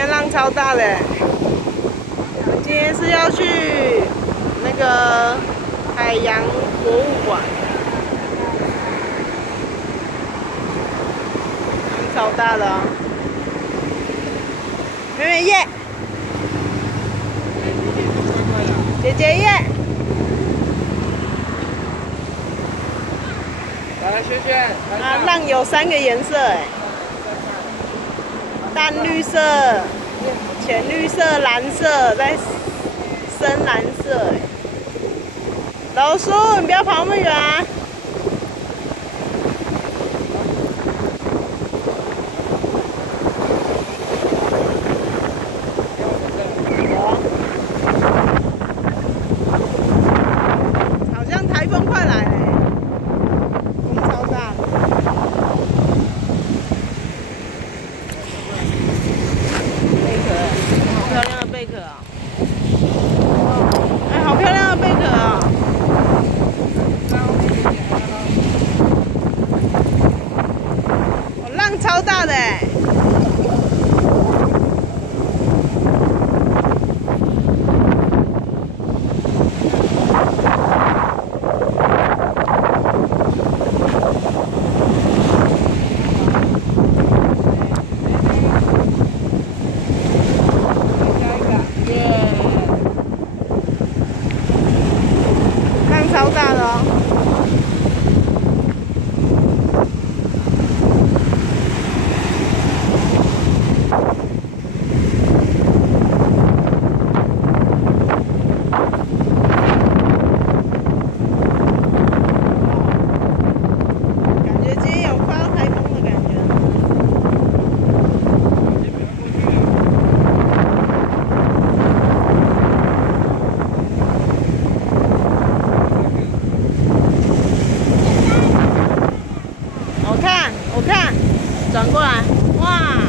天浪超大的，我们今天是要去那个海洋博物馆，浪超大的哦。妹妹耶，姐姐耶。来，轩轩，啊，浪有3个颜色哎，淡绿色、浅绿色、蓝色，再深蓝色哎。老叔，你不要跑那么远啊！好像台风快来了。超大的，贝壳，好漂亮的贝壳啊！哎，好漂亮的贝壳啊！哦，浪超大的哎！超大的哦！感觉今天有快要台风的感觉。我看，转过来，哇！